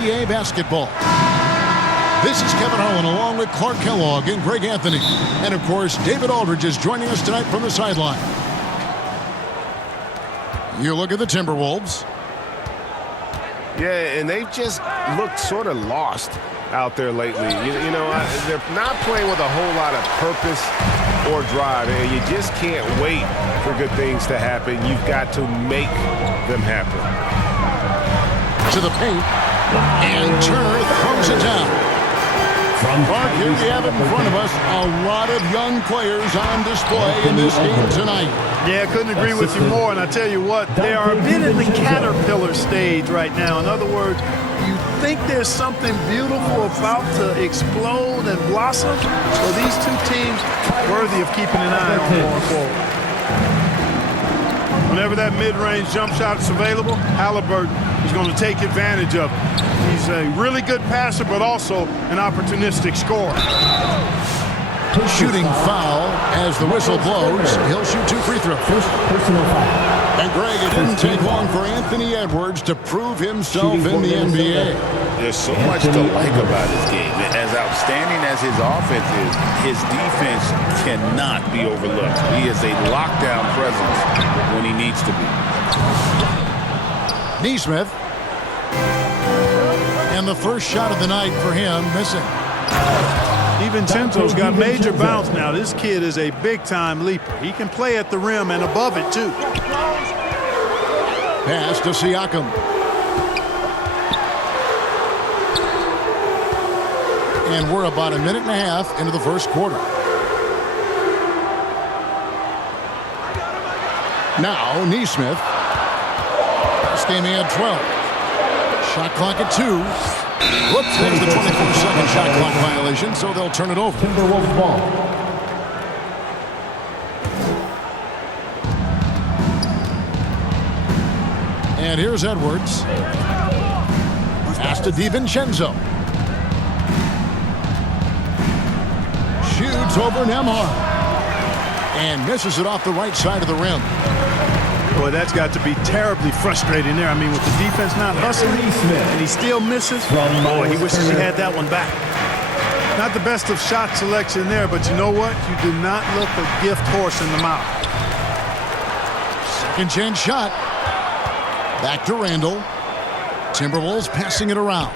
NBA basketball. This is Kevin Harlan along with Clark Kellogg and Greg Anthony. And, of course, David Aldridge is joining us tonight from the sideline. You look at the Timberwolves. Yeah, and they've just looked sort of lost out there lately. You know, they're not playing with a whole lot of purpose or drive, and you just can't wait for good things to happen. You've got to make them happen. To the paint, and Turner throws it down. Clark, here we have it in front of us. A lot of young players on display in this game tonight. Yeah, I couldn't agree with you more. And I tell you what, they are a bit in the caterpillar stage right now. In other words, you think there's something beautiful about to explode and blossom. So these two teams worthy of keeping an eye on going forward. Whenever that mid-range jump shot is available, Halliburton is going to take advantage of it. He's a really good passer, but also an opportunistic scorer. Shooting foul as the whistle blows. He'll shoot 2 free throws. Personal foul. And Greg, it didn't take long for Anthony Edwards to prove himself in the NBA. There's so much to like about his game. As outstanding as his offense is, his defense cannot be overlooked. He is a lockdown presence when he needs to be. Nesmith. And the first shot of the night for him, missing. DiVincenzo's got major bounce now. This kid is a big-time leaper. He can play at the rim and above it, too. Pass to Siakam. And we're about a minute and a half into the first quarter. Now, Nesmith. This game he had 12. Shot clock at 2. Whoops, there's the 24-second shot clock violation, so they'll turn it over. Timberwolves ball. And here's Edwards. Pass to DiVincenzo. Shoots over Nembhard. And misses it off the right side of the rim. Boy, that's got to be terribly frustrating there. I mean, with the defense not hustling, and he still misses, boy, he wishes he had that one back. Not the best of shot selection there, but you know what? You do not look a gift horse in the mouth. Second chance shot. Back to Randall. Timberwolves passing it around.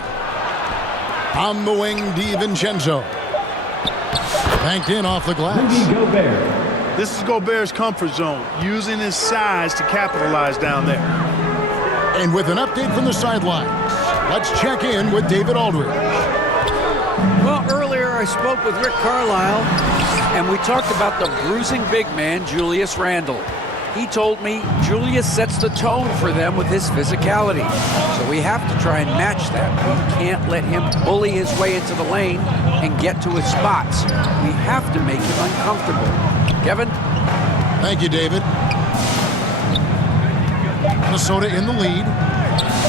On the wing, DiVincenzo. Banked in off the glass. Rudy Gobert. This is Gobert's comfort zone, using his size to capitalize down there. And with an update from the sidelines, let's check in with David Aldridge. Well, earlier I spoke with Rick Carlisle, and we talked about the bruising big man, Julius Randle. He told me Julius sets the tone for them with his physicality. So we have to try and match that. We can't let him bully his way into the lane and get to his spots. We have to make him uncomfortable. Kevin? Thank you, David. Minnesota in the lead.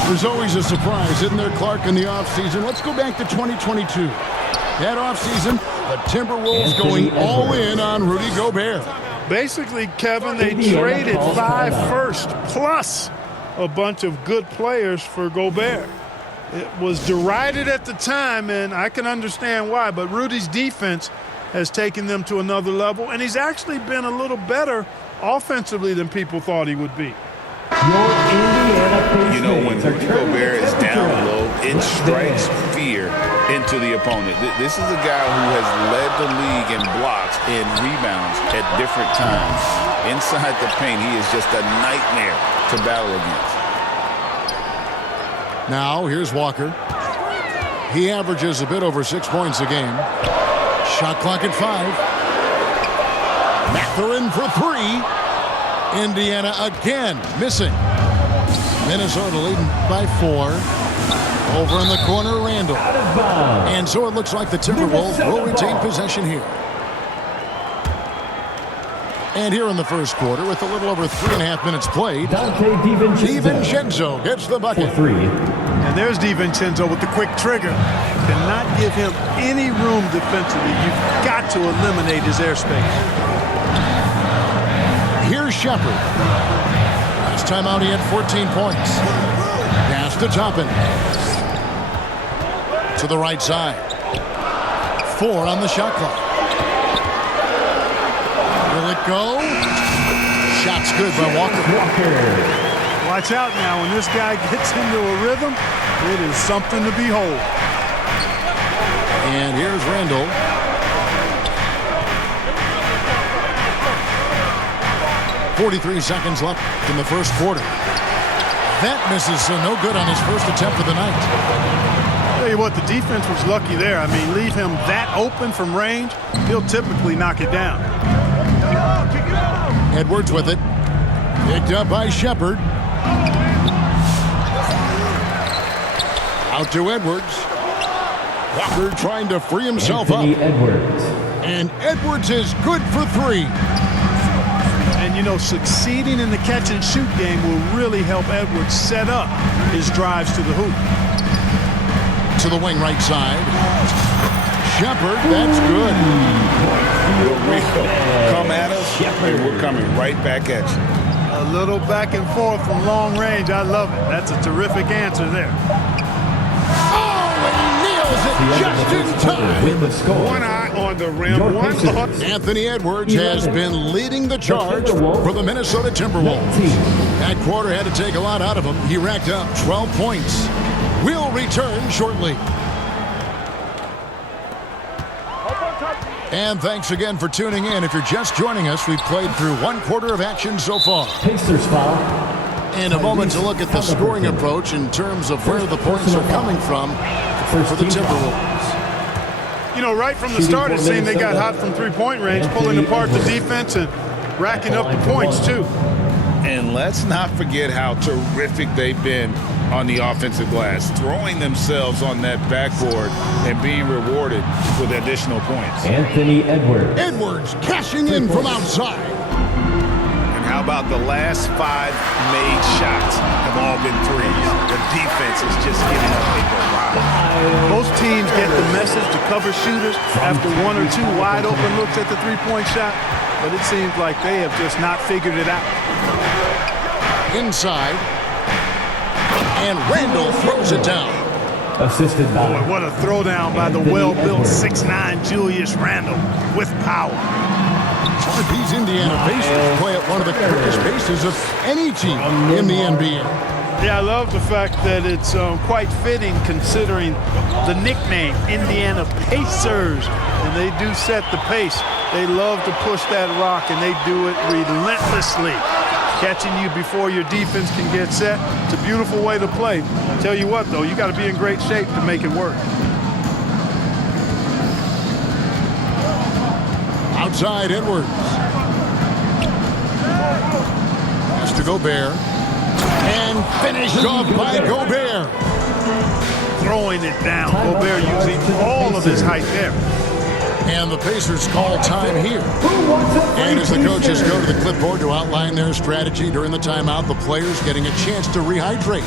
There's always a surprise, isn't there, Clark, in the offseason? Let's go back to 2022. That offseason, the Timberwolves going all in on Rudy Gobert. Basically, Kevin, they traded 5 firsts plus a bunch of good players for Gobert. It was derided at the time, and I can understand why, but Rudy's defense has taken them to another level, and he's actually been a little better offensively than people thought he would be. You know, when Rudy Gobert is down low, it strikes fear into the opponent. This is a guy who has led the league in blocks and rebounds at different times. Inside the paint, he is just a nightmare to battle against. Now, here's Walker. He averages a bit over 6 points a game. Shot clock at 5. Mathurin for 3. Indiana again missing. Minnesota leading by 4. Over in the corner, Randall. And so it looks like the Timberwolves will retain possession here. And here in the first quarter, with a little over 3.5 minutes played, DiVincenzo gets the bucket. 3. And there's DiVincenzo with the quick trigger. Cannot give him any room defensively. You've got to eliminate his airspace. Here's Shepard. Last time out, he had 14 points. Pass to Toppin. To the right side. 4 on the shot clock. Will it go? Shot's good by Walker. Watch out now. When this guy gets into a rhythm, it is something to behold. And here's Randall. .43 seconds left in the first quarter. That misses, so no good on his first attempt of the night. Tell you what, the defense was lucky there. I mean, leave him that open from range, he'll typically knock it down. Edwards with it. Picked up by Shepard. Out to Edwards. Walker trying to free himself up. Edwards. And Edwards is good for 3. And, you know, succeeding in the catch-and-shoot game will really help Edwards set up his drives to the hoop. To the wing right side. Shepard, that's good. Come at us, and we're coming right back at you. A little back and forth from long range. I love it. That's a terrific answer there. Oh, and he nails it just in time. With the score. One eye on the rim, one on. Anthony Edwards has been leading the charge for the Minnesota Timberwolves. That quarter had to take a lot out of him. He racked up 12 points. We'll return shortly. And thanks again for tuning in. If you're just joining us, we've played through 1 quarter of action so far. Pacers foul. In a moment to look at the scoring approach in terms of where the points are coming from for the Timberwolves. You know, right from the start, it seemed they got hot from three-point range, pulling apart the defense and racking up the points, too. And let's not forget how terrific they've been on the offensive glass, throwing themselves on that backboard and being rewarded with additional points. Anthony Edwards. Edwards cashing in from outside. And how about the last 5 made shots have all been threes? The defense is just getting up and go wild. Most teams get the message to cover shooters after 1 or 2 wide-open looks at the three-point shot, but it seems like they have just not figured it out. Inside. And Randall throws it down. Assisted by. Boy, what a throwdown by the well-built 6'9" Julius Randle with power. These Indiana Pacers play at one of the quickest paces of any team in the NBA. Yeah, I love the fact that it's quite fitting considering the nickname, Indiana Pacers. And they do set the pace. They love to push that rock, and they do it relentlessly. Catching you before your defense can get set. It's a beautiful way to play. I tell you what, though, you got to be in great shape to make it work. Outside Edwards. Pass to Gobert. And finished off by Gobert. Throwing it down. Gobert using all of his height there. And the Pacers call time here. And as the coaches go to the clipboard to outline their strategy during the timeout, the players getting a chance to rehydrate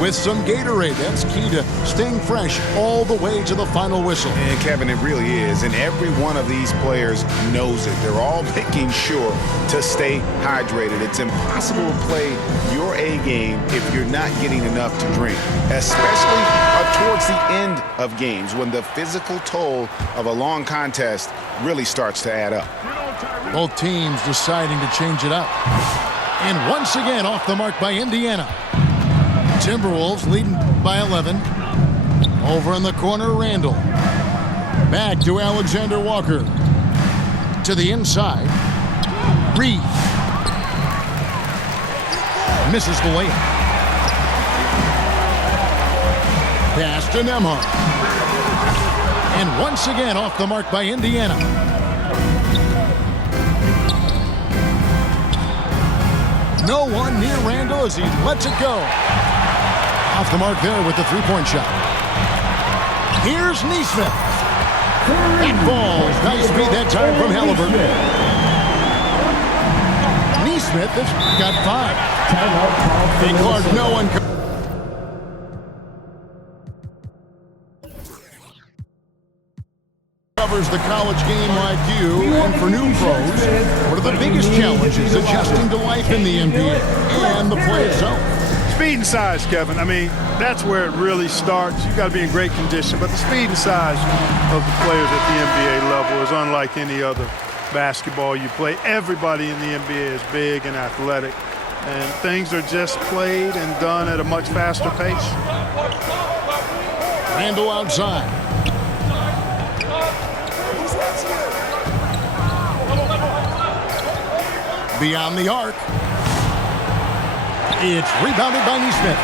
with some Gatorade. That's key to staying fresh all the way to the final whistle. And Kevin, it really is. And every one of these players knows it. They're all making sure to stay hydrated. It's impossible to play your A game if you're not getting enough to drink, especially towards the end of games when the physical toll of a long contest really starts to add up. Both teams deciding to change it up. And once again off the mark by Indiana. Timberwolves leading by 11. Over in the corner, Randall. Back to Alexander Walker. To the inside. Reed. Misses the layup. Pass to Nembhard. And once again off the mark by Indiana. No one near Randall as he lets it go. Off the mark there with the three-point shot. Here's Neesmith. That falls. Nice beat that time from Halliburton. Neesmith has got 5. And Clark, no one. Covers the college game like you, and for new pros, one of the biggest challenges adjusting to life in the NBA and the play itself. Speed and size, Kevin. I mean, that's where it really starts. You got to be in great condition, but the speed and size of the players at the NBA level is unlike any other basketball you play. Everybody in the NBA is big and athletic, and things are just played and done at a much faster pace. Randall outside. Beyond the arc. It's rebounded by Neesmith.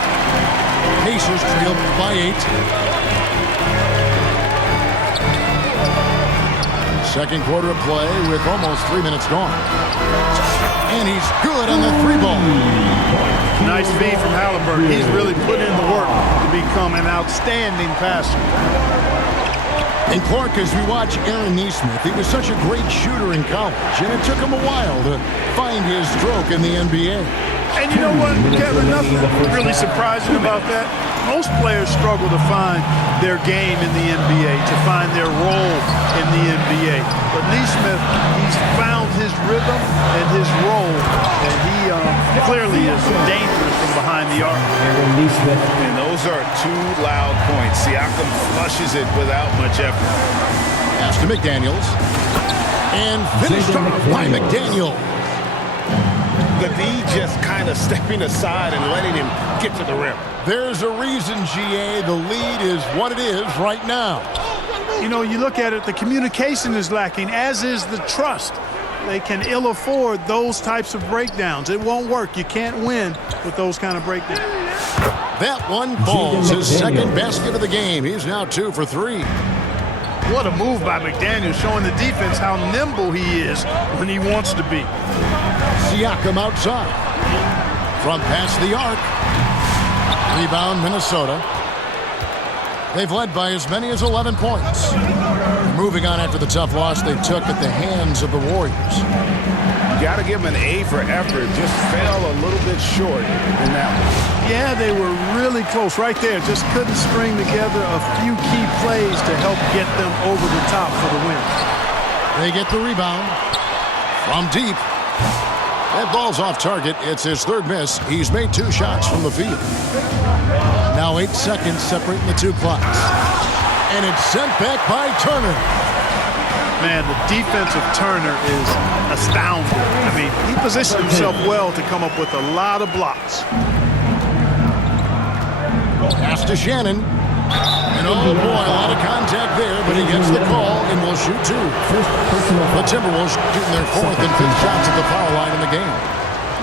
Pacers trail by 8. Second quarter of play with almost 3 minutes gone. And he's good on the 3-ball. Nice feed from Halliburton. He's really put in the work to become an outstanding passer. And Clark, as we watch Aaron Neesmith, he was such a great shooter in college, and it took him a while to find his stroke in the NBA. And you know what, Kevin, nothing really surprising about that. Most players struggle to find their game in the NBA, to find their role in the NBA. But Neesmith, he's found his rhythm and his role, and he clearly is dangerous from behind the arc. And those are 2 loud points. Siakam flushes it without much effort. Pass to McDaniels. And finished off by McDaniel. The D just kind of stepping aside and letting him get to the rim. There's a reason, GA, the lead is what it is right now. You know, you look at it, the communication is lacking, as is the trust. They can ill afford those types of breakdowns. It won't work. You can't win with those kind of breakdowns. That one falls, his second basket of the game. He's now 2 for 3. What a move by McDaniel, showing the defense how nimble he is when he wants to be. Siakam outside. From past the arc. Rebound, Minnesota. They've led by as many as 11 points. Moving on after the tough loss they took at the hands of the Warriors. Got to give him an A for effort. Just fell a little bit short in that one. Yeah, they were really close right there. Just couldn't string together a few key plays to help get them over the top for the win. They get the rebound from deep. That ball's off target. It's his 3rd miss. He's made 2 shots from the field. Now 8 seconds separating the 2 clocks. And it's sent back by Turner. Man, the defense of Turner is astounding. I mean, he positioned himself well to come up with a lot of blocks. Pass to Shannon. And oh boy, a lot of contact there, but he gets the call and will shoot 2. The Timberwolves shooting their 4th and 5th shots at the foul line in the game.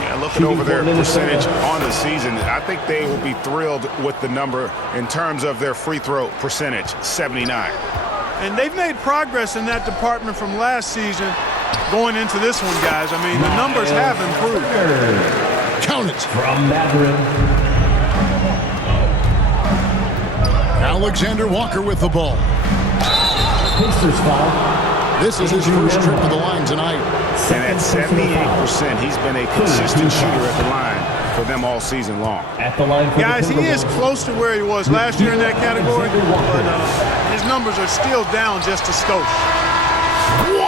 Yeah, looking over their percentage on the season, I think they will be thrilled with the number in terms of their free throw percentage, 79. And they've made progress in that department from last season going into this one, guys. I mean, the numbers have improved. Count it. From Madrid. Alexander Walker with the ball. Pacers foul. This is his first trip to the line tonight. And at 78%, he's been a consistent shooter at the line for them all season long. At the line for Guys, the he is close to where he was last year in that category, but his numbers are still down just a skosh.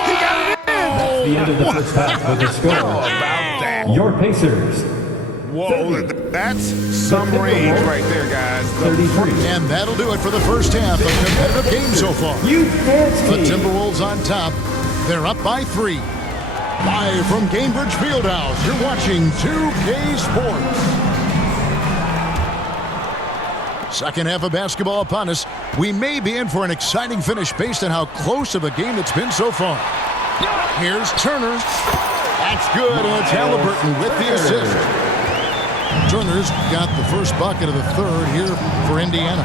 He got it in! The end of the first half with the score. How about that? Your Pacers. Whoa, that's some range right there, guys. 33. And that'll do it for the first half. A competitive game so far. The Timberwolves on top. They're up by 3. Live from Gainbridge Fieldhouse, you're watching 2K Sports. Second half of basketball upon us. We may be in for an exciting finish based on how close of a game it's been so far. Here's Turner. That's good, and it's Halliburton with the assist. Turner's got the first bucket of the 3rd here for Indiana.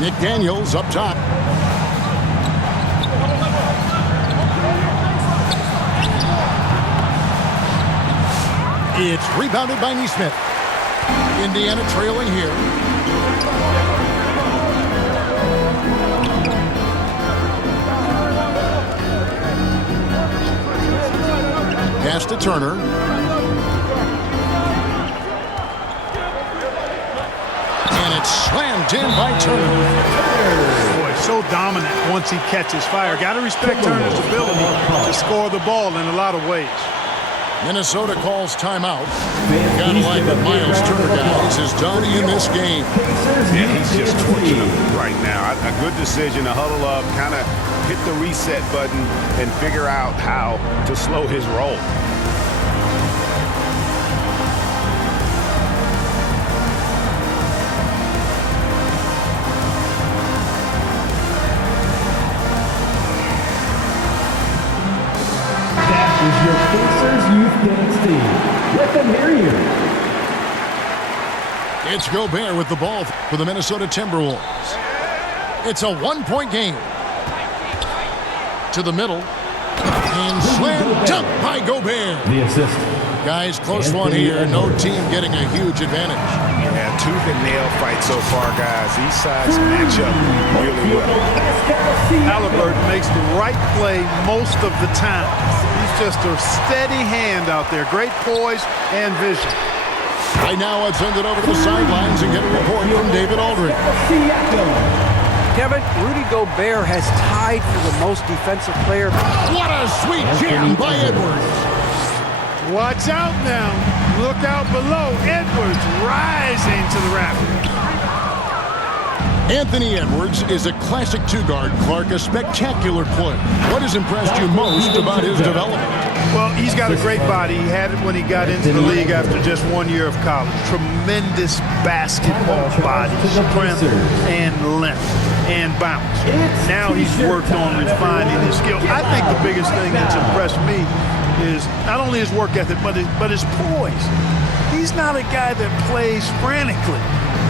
McDaniels up top. It's rebounded by Neesmith. Indiana trailing here. Pass to Turner. And it's slammed in by Turner. Boy, so dominant once he catches fire. Got to respect Turner's ability to score the ball in a lot of ways. Minnesota calls timeout. Gotta like what Miles Turner, guys, has done in this game. Yeah, he's just torching them right now. A good decision to huddle up, kind of hit the reset button, and figure out how to slow his roll. Is your Pacers Youth Dance team. Let them hear you. It's Gobert with the ball for the Minnesota Timberwolves. It's a one-point game. To the middle. And slam dunk by Gobert. The assist. Guys, close one here. No team getting a huge advantage. Yeah, tooth and nail fight so far, guys. These sides match up really well. Halliburton makes the right play most of the time. He's just a steady hand out there. Great poise and vision. Right now, let's send it over to the sidelines and get a report from David Aldridge. Kevin, Rudy Gobert has tied for the most defensive player. What a sweet jam by Edwards. Watch out now. Look out below. Edwards rising to the rafters. Anthony Edwards is a classic two-guard. Clark, a spectacular player. What has impressed you most about his development? Well, he's got a great body. He had it when he got into the league after just 1 year of college. Tremendous basketball body, strength and length and bounce. Now he's worked on refining his skill. I think the biggest thing that's impressed me is not only his work ethic, but his poise. He's not a guy that plays frantically.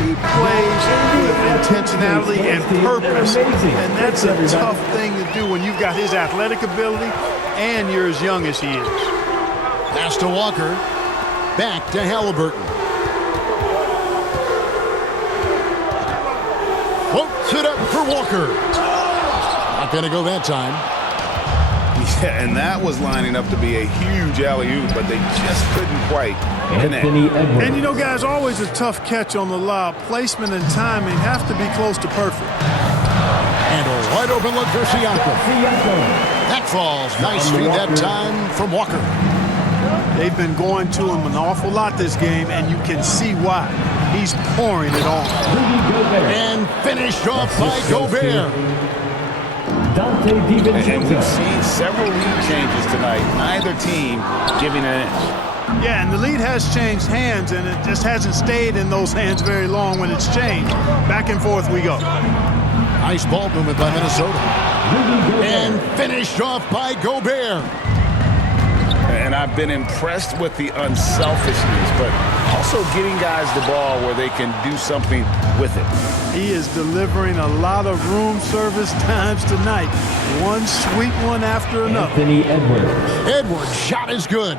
He plays with intentionality and purpose, and that's a tough thing to do when you've got his athletic ability and you're as young as he is. Pass to Walker. Back to Halliburton. Floats it up for Walker. Not going to go that time. Yeah, and that was lining up to be a huge alley-oop, but they just couldn't quite connect. And you know, guys, always a tough catch on the lob. Placement and timing have to be close to perfect. And a wide open look for Siakam. That falls. Nice feed that time from Walker. They've been going to him an awful lot this game, and you can see why. He's pouring it on. And finished off by Gobert. And we've seen several lead changes tonight. Neither team giving an inch. Yeah, and the lead has changed hands, and it just hasn't stayed in those hands very long when it's changed. Back and forth we go. Nice ball movement by Minnesota. And finished off by Gobert. And I've been impressed with the unselfishness, but also getting guys the ball where they can do something with it. He is delivering a lot of room service times tonight. One sweet one after another. Anthony Edwards. Edwards' shot is good.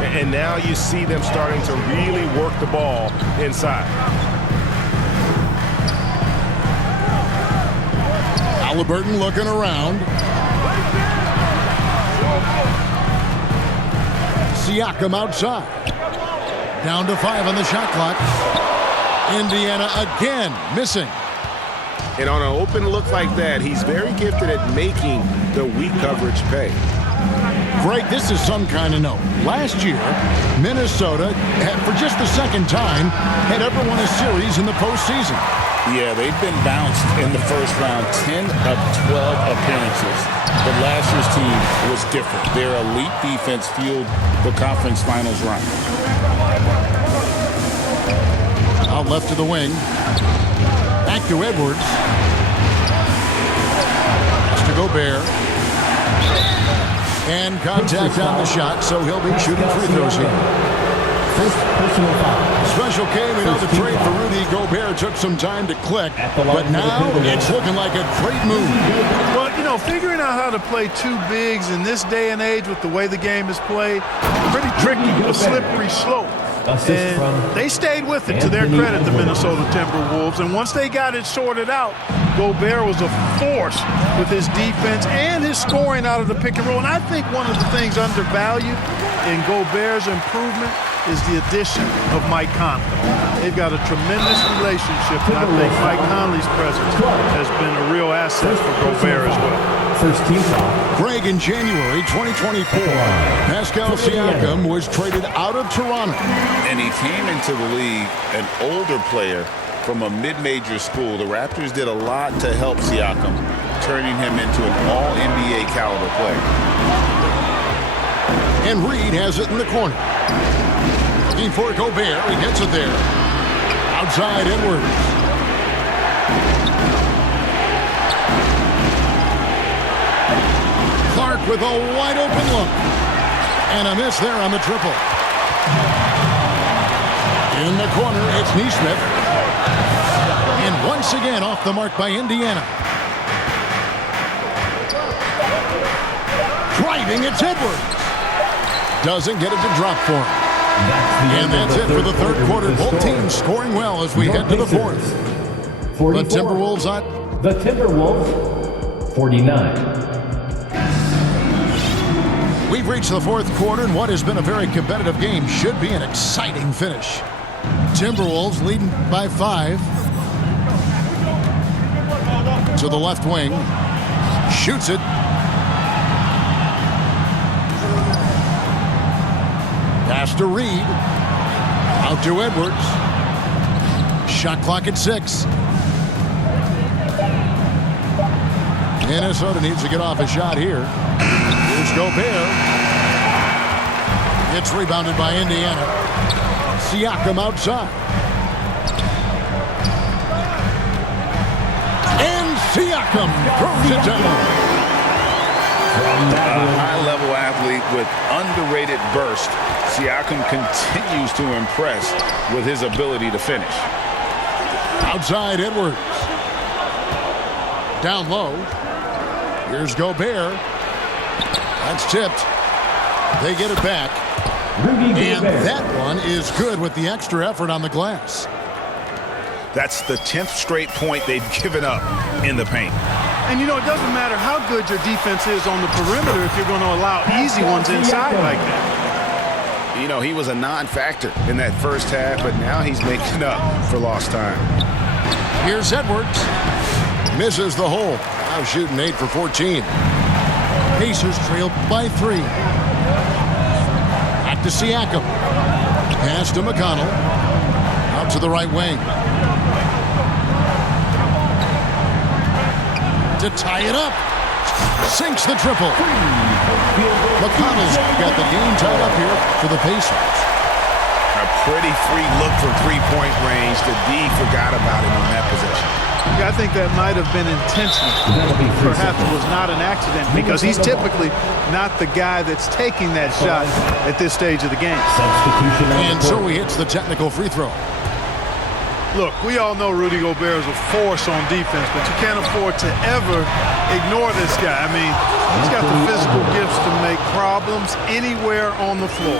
And now you see them starting to really work the ball inside. Halliburton looking around. Siakam outside. Down to 5 on the shot clock. Indiana again missing. And on an open look like that, he's very gifted at making the weak coverage pay. Greg, this is some kind of note. Last year, Minnesota, for just the second time, had ever won a series in the postseason. Yeah, they've been bounced in the first round, 10 of 12 appearances. But last year's team was different. Their elite defense fueled the conference finals run. Out left to the wing. Back to Edwards. Pass to Gobert. And contact on the shot, so he'll be shooting free throws here. First personal foul. Special K, we know the trade for Rudy Gobert took some time to click, but now it's looking like a great move. Well, you know, figuring out how to play two bigs in this day and age with the way the game is played, pretty tricky, a slippery slope. And they stayed with it, to their credit, the Minnesota Timberwolves. And once they got it sorted out, Gobert was a force with his defense and his scoring out of the pick and roll. And I think one of the things undervalued in Gobert's improvement is the addition of Mike Conley. They've got a tremendous relationship, and I think Mike Conley's presence has been a real asset for Gobert as well. First team foul. Greg, in January 2024, Pascal Siakam was traded out of Toronto. And he came into the league an older player from a mid-major school. The Raptors did a lot to help Siakam, turning him into an all-NBA caliber player. And Reed has it in the corner. Looking for Gobert. He gets it there. Outside Edwards. Clark with a wide open look. And a miss there on the triple. In the corner, it's Nesmith. And once again off the mark by Indiana. Driving, it's Edwards. Doesn't get it to drop for him. And that's it for the third quarter. Both teams scoring well as we head to the fourth. The Timberwolves on. The Timberwolves, 49. We've reached the fourth quarter, and what has been a very competitive game should be an exciting finish. Timberwolves leading by 5. To the left wing. Shoots it. Pass to Reed. Out to Edwards. Shot clock at 6. Minnesota needs to get off a shot here. Here's Gobert. It's rebounded by Indiana. Siakam outside. And Siakam throws it down. A high-level athlete with underrated burst, Siakam continues to impress with his ability to finish. Outside Edwards. Down low. Here's Gobert. That's tipped. They get it back. And that one is good with the extra effort on the glass. That's the 10th straight point they've given up in the paint. And, you know, it doesn't matter how good your defense is on the perimeter if you're going to allow easy ones inside like that. You know, he was a non-factor in that first half, but now he's making up for lost time. Here's Edwards. Misses the hole. Now shooting 8 for 14. Pacers trail by 3. Back to Siakam. Pass to McConnell. Out to the right wing. To tie it up. Sinks the triple. McConnell's got the game tied up here for the Pacers. A pretty free look from three-point range. The D forgot about him on that possession. I think that might have been intentional. Perhaps it was not an accident because he's typically not the guy that's taking that shot at this stage of the game. And so he hits the technical free throw. Look, we all know Rudy Gobert is a force on defense, but you can't afford to ever ignore this guy. I mean, he's got the physical gifts to make problems anywhere on the floor.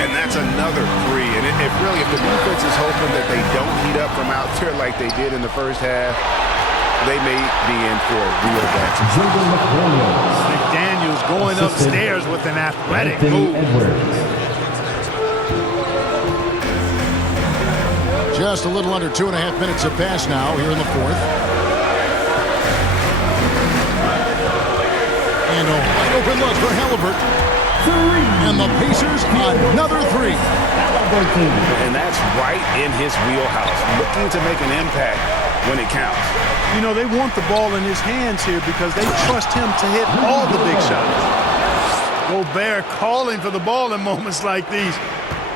And that's another three. And if the defense is hoping that they don't heat up from out there like they did in the first half, they may be in for a real bad. McDaniels going upstairs with an athletic move. Just a little under 2.5 minutes have passed now here in the fourth. And a wide open look for Halliburton. And the Pacers another 3. And that's right in his wheelhouse, looking to make an impact when it counts. You know, they want the ball in his hands here because they trust him to hit all the big shots. Gobert calling for the ball in moments like these.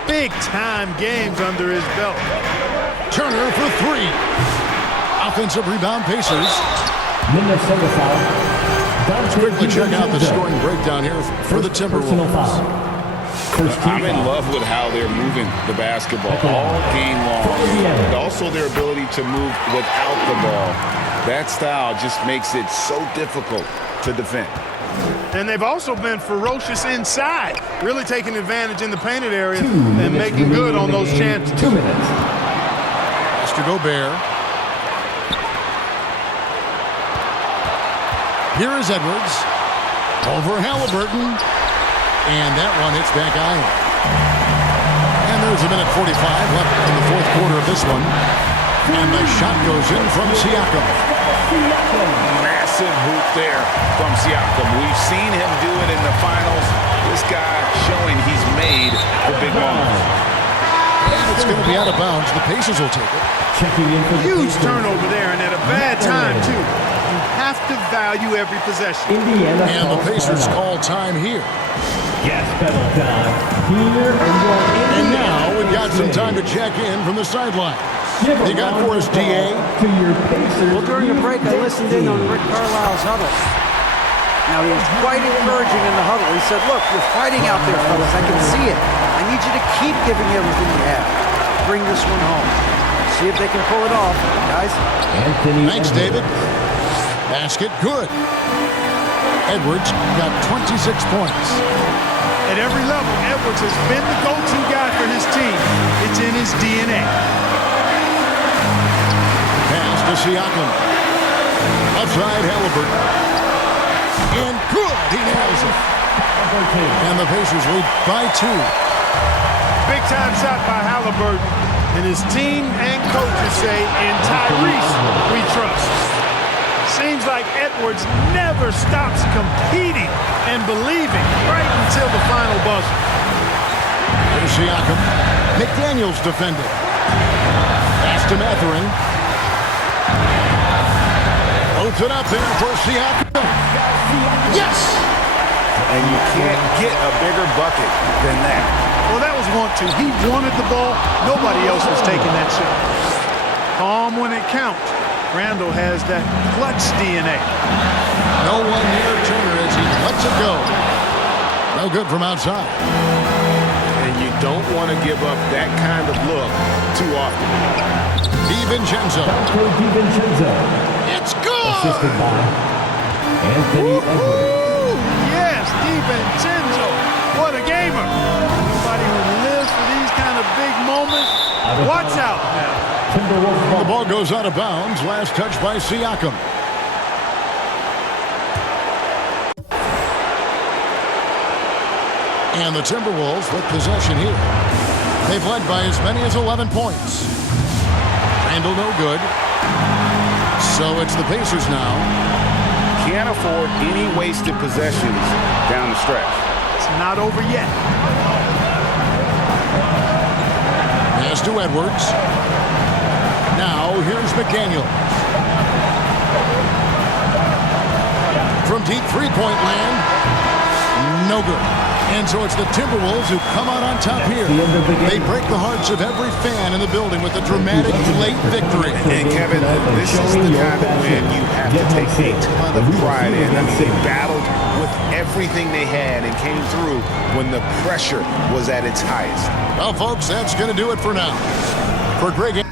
Big-time games under his belt. Turner for 3. Offensive rebound, Pacers. Minnesota foul. Let's quickly check out the scoring breakdown here for the Timberwolves. I'm in love with how they're moving the basketball all game long, but also their ability to move without the ball. That style just makes it so difficult to defend. And they've also been ferocious inside, really taking advantage in the painted area and making good on those chances. 2 minutes. Mr. Gobert. Here is Edwards. Over Halliburton. And that one hits back iron. There's a minute 45 left in the fourth quarter of this one. And the shot goes in from Siakam. Massive hoop there from Siakam. We've seen him do it in the finals. This guy showing he's made for big moments. And it's going to be out of bounds. The Pacers will take it. Checking in for the Huge Pacers. turnover there, and at a bad time, too. You have to value every possession. Indiana And the calls Pacers timeout. call time here. Gas pedal time. Here and your And Indiana now we've got some Pacers. time to check in from the sideline. Give a You got round for us, of DA? applause to your Pacers. Well, during the break, I listened in on Rick Carlisle's huddle. Now, he was quite encouraging in the huddle. He said, look, you're fighting out there, fellas. I can see it. I need you to keep giving everything you have. Bring this one home. See if they can pull it off, guys. Anthony Thanks, Edwards. David. Basket good. Edwards got 26 points. At every level, Edwards has been the go-to guy for his team. It's in his DNA. Pass to Siakam. Outside Halliburton. And good. He nails it. And the Pacers lead by 2. Big-time shot by Halliburton. And his team and coaches say, in Tyrese, we trust. Seems like Edwards never stops competing and believing right until the final buzzer. There's Siakam. McDaniels defended. Pass to Mathering. Loads it up there for Siakam. Yes! And you can't get a bigger bucket than that. Well, that was want to. He wanted the ball. Nobody else was taking that shot. Calm when it counts. Randall has that clutch DNA. No one near Turner as he lets it go. No good from outside. And you don't want to give up that kind of look too often. DiVincenzo. Dante DiVincenzo. It's good! Assisted by Anthony Edwards. Ooh, yes, DiVincenzo. What a gamer. Somebody who lives for these kind of big moments. Watch out now. Timberwolves The ball. ball goes out of bounds. Last touch by Siakam. And the Timberwolves with possession here. They've led by as many as 11 points. Randall no good. So it's the Pacers now. Can't afford any wasted possessions down the stretch. It's not over yet. Pass to Edwards. Now here's McDaniels. From deep three-point land. No good. And so it's the Timberwolves who come out on top here. the end of the game. They break the hearts of every fan in the building with a dramatic late victory. And Kevin, this is the kind of win you have to take a ton of pride in. I mean, they battled with everything they had and came through when the pressure was at its highest. Well, folks, that's going to do it for now. For Greg